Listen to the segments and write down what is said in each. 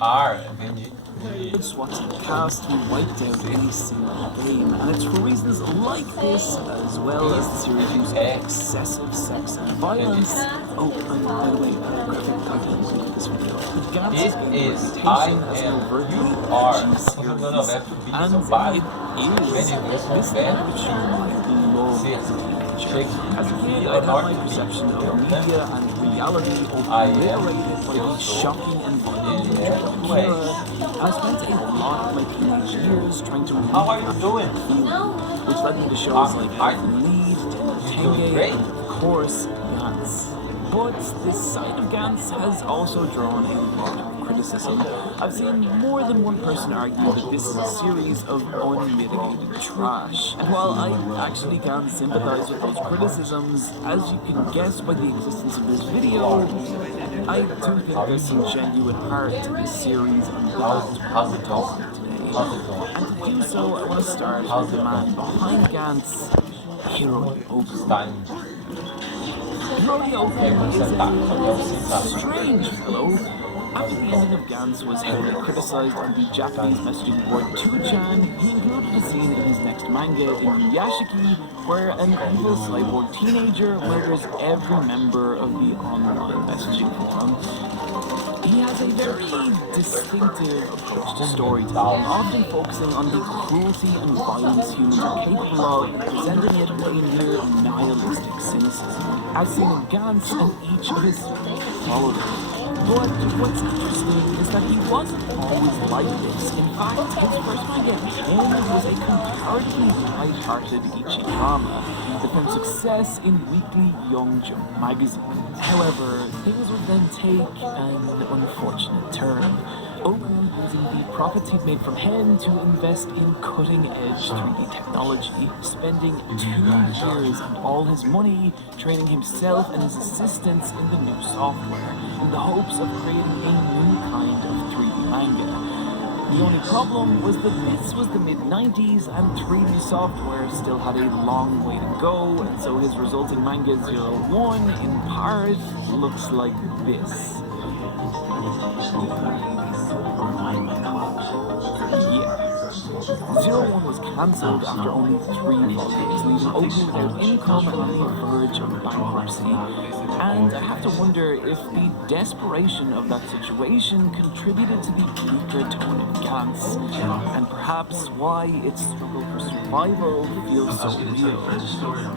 are binge. It's what's cast who wiped out any single game, and it's for reasons like this, as well as the series use excessive sex and violence. Oh, and by the way, graphic content for this video. This is I am you are. No, that would be so bad. This temperature might love teenager. As a kid, I had my perception of media and reality obliterated by these shocking and violent I spent a lot of my teenage years trying to How are you doing? Which led me to shows like Lead, Kinderegg, and of course, Gantz. But this side of Gantz has also drawn a lot of criticism. I've seen more than one person argue that this is a series of unmitigated trash. And while I actually can sympathize with those criticisms, as you can guess by the existence of this video, I do think there's some genuine heart to this series and that's what we're talking today. And to do so, I want to start with the man behind Gantz, Hiroki Oku. Hiroki Oku is a strange fellow. After the ending of Gantz was heavily criticized on the Japanese messaging board 2chan, he included a scene in his next manga, Inuyashiki, where an evil cyborg teenager murders every member of the online messaging forum. He has a very distinctive approach to storytelling, often focusing on the cruelty and violence humans are capable of, presenting it with a near nihilistic cynicism, as seen in Gantz and each of his followers. But what's interesting is that he wasn't always like this. In fact, his first manga, Pen, was a comparatively light-hearted ichi drama that found success in Weekly Young Jump magazine. However, things would then take an unfortunate turn. Oku using the profits he'd made from Hen to invest in cutting-edge 3D technology, spending 2 years and all his money training himself and his assistants in the new software, in the hopes of creating a new kind of 3D manga. The only problem was that this was the mid-90s and 3D software still had a long way to go, and so his resulting manga 01 in part looks like this. Yeah. 01 was cancelled after only 3 volumes, leaving Oku without income and on the verge of bankruptcy. And I have to wonder if the desperation of that situation contributed to the bleaker tone of Gantz, and perhaps why its struggle for survival feels so real.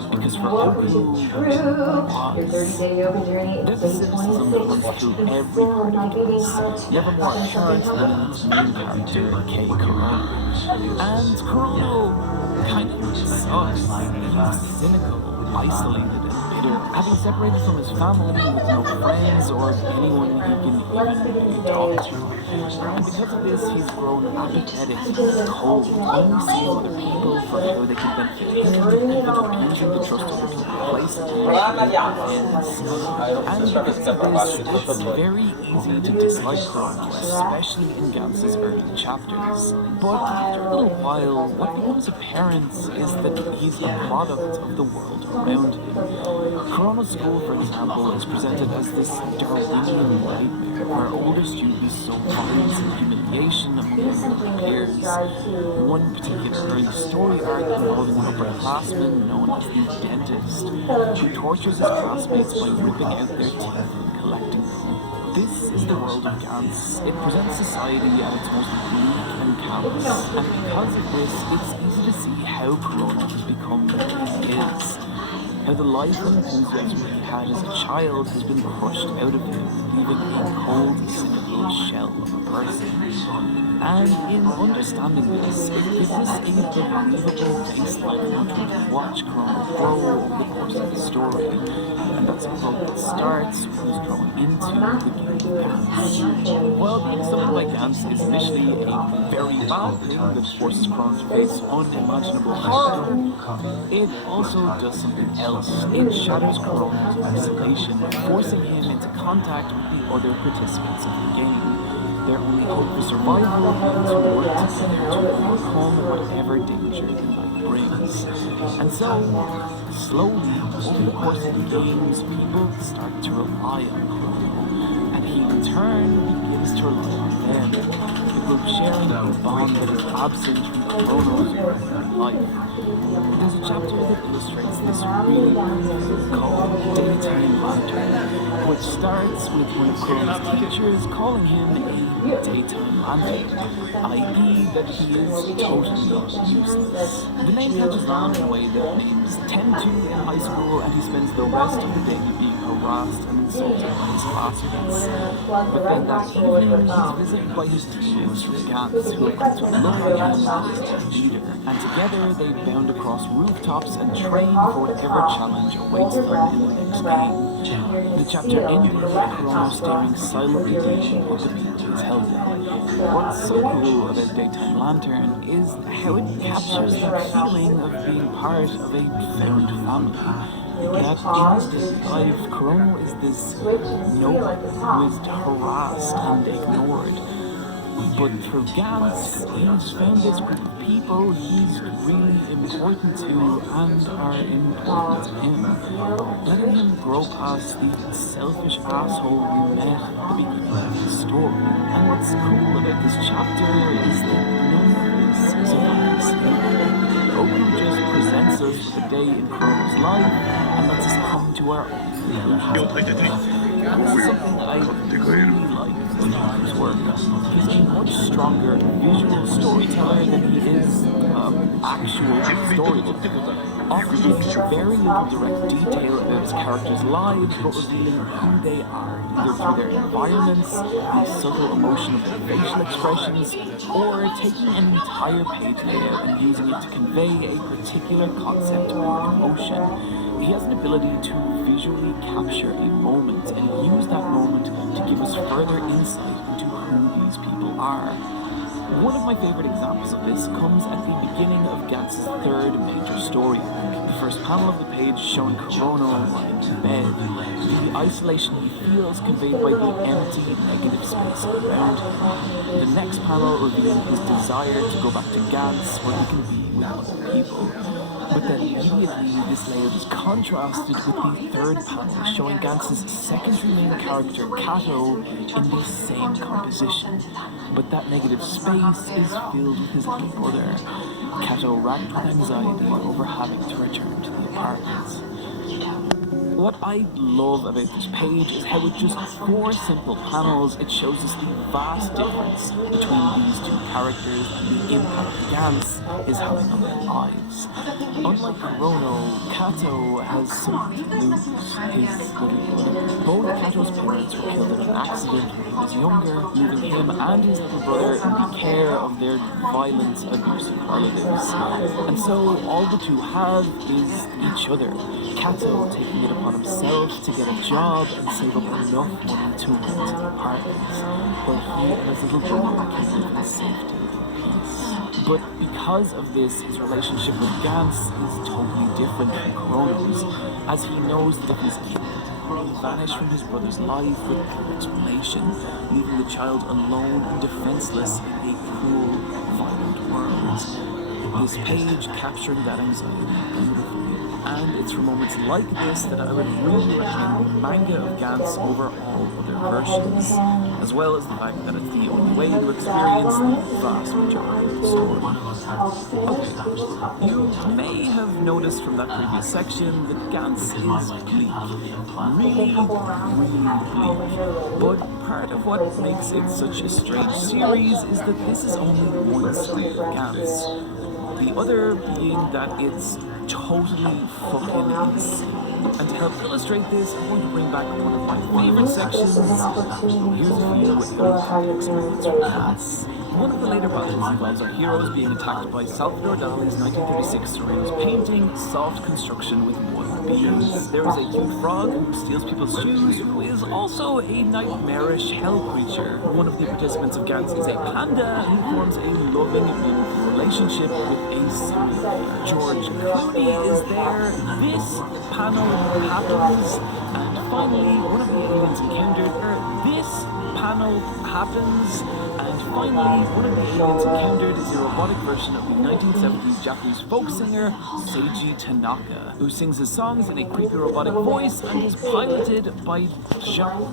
Because for Oku, it was. There's a cynicism that runs through every part of Gantz, never more apparent than in its main character, Kei Kurono. And Kurono kind of sucks. He's cynical, isolated, and bitter, having separated from his family with no friends or anyone he can even talk to. And because of this, he's grown apathetic and cold, only seeing other people for how they can benefit him, and abusing the trust other people place in him. And because of this, it's very easy to dislike Kurono, especially in Gantz's early chapters. But after a little while, what becomes apparent is that he's a product of the world around him. Kurono's school, for example, is presented as this Darwinian nightmare where older students sow violence and humiliation among their peers. One particular early story arc involving an upperclassman known as the Dentist, who tortures his classmates by ripping out their teeth and collecting them. This is the world of Gantz. It presents society at its most bleak and callous, and because of this, it's easy to see how Kurono has become what he is. How the life and enthusiasm he had as a child has been crushed out of him, leaving a cold, cynical shell of a person. And in understanding this, it gives us a believable baseline to watch Kurono grow over the course of the story. And that's a book that starts when he's growing into the game of Gantz. While being summoned by Gantz is initially a very bad thing that forces Kurono to face unimaginable horror, it also does something else. It shatters Kurono's isolation, forcing him into contact with the other participants of the game. Their only hope for survival is to work together to overcome whatever danger the night brings. And so, slowly, over the course of the games, people start to rely on Kurono, and he in turn begins to rely on them. the bond that is absent from Corono's life. There's a chapter that illustrates this really called Daytime Lantern, which starts with one of Corono's teachers calling him a daytime lantern, i.e. that he is totally useless. The name catches on in a way that names tend to in high school, and he spends the rest of the day being harassed and insulted by his classmates. But then that evening, he's visited by his teammates from Gans, who have come to love him as their leader, and together they bound across rooftops and train for whatever challenge awaits them in the next game. The chapter ended with Corono staring silently at the people he's held in. What's so cool about Daytime Lantern is how it captures that feeling of being part of a found family. That in his life, Corono is this noble who is harassed and ignored. But through Gans, he's found this group of people he's really important to and are important to him, letting him grow past the selfish asshole we met at the beginning of the story. And what's cool about this chapter is that none of this is a fantasy. Olho just presents us with a day in Corono's life and lets us come to our own conclusions. This is something I really like about his work. He's a much stronger visual storyteller than he is actual storyteller. Often with very little direct detail about his characters' lives, but revealing who they are, either through their environments, the subtle emotion of their facial expressions, or taking an entire page layout and using it to convey a particular concept or emotion. He has an ability to visually capture a moment and use that moment to give us further insight into who these people are. One of my favorite examples of this comes at the beginning of Gans's third major story arc. The first panel of the page showing Corono lying in bed, the isolation he feels conveyed by the empty negative space around him. The next panel revealing his desire to go back to Gans where he can be with other people. But then immediately this layout is contrasted with the third panel showing Gans's secondary main character Kato in the same composition. But that negative space is filled with his little brother, Kato racked with anxiety over having to return to the apartment. What I love about this page is how with just 4 simple panels it shows us the vast difference between these two characters and the impact Gans is having on their lives. Unlike Corono, Kato has something to lose, his little brother. Both Kato's parents were killed in an accident when he was younger, leaving him and his little brother in the care of their violent, abusive relatives. And so all the two have is each other. Kato taking it upon himself to get a job and save up enough money to rent an apartment, while he and his little brother can live in safety and peace. But because of this, his relationship with Gans is totally different from Corono's, as he knows that if his kid will vanish from his brother's life with no explanation, leaving the child alone and defenseless in a cruel, violent world. This page capturing that anxiety beautifully. And it's for moments like this that I would really recommend the manga of Gans over all other versions, as well as the fact that it's the only way to experience the vast majority of the story. Okay, you may have noticed from that previous section that Gans is bleak. Really, really bleak. But part of what makes it such a strange series is that this is only one side of Gans. The other being that it's totally fucking insane. And to help illustrate this, I'm going to bring back one of my favorite sections. Here's a few experience with Gans. One of the later battles involves our heroes being attacked by Salvador Dali's 1936 surrealist painting, Soft Construction with Wood Beams. There is a cute frog who steals people's shoes, who is also a nightmarish hell creature. One of the participants of Gans is a panda who forms a loving, meaningful relationship with a serial killer. George Clooney is there. This panel happens, and finally, one of the aliens encountered. This panel happens, and finally, one of the aliens encountered is a robotic version of the 1970s Japanese folk singer Seiji Tanaka, who sings his songs in a creepy robotic voice and is piloted by Jean.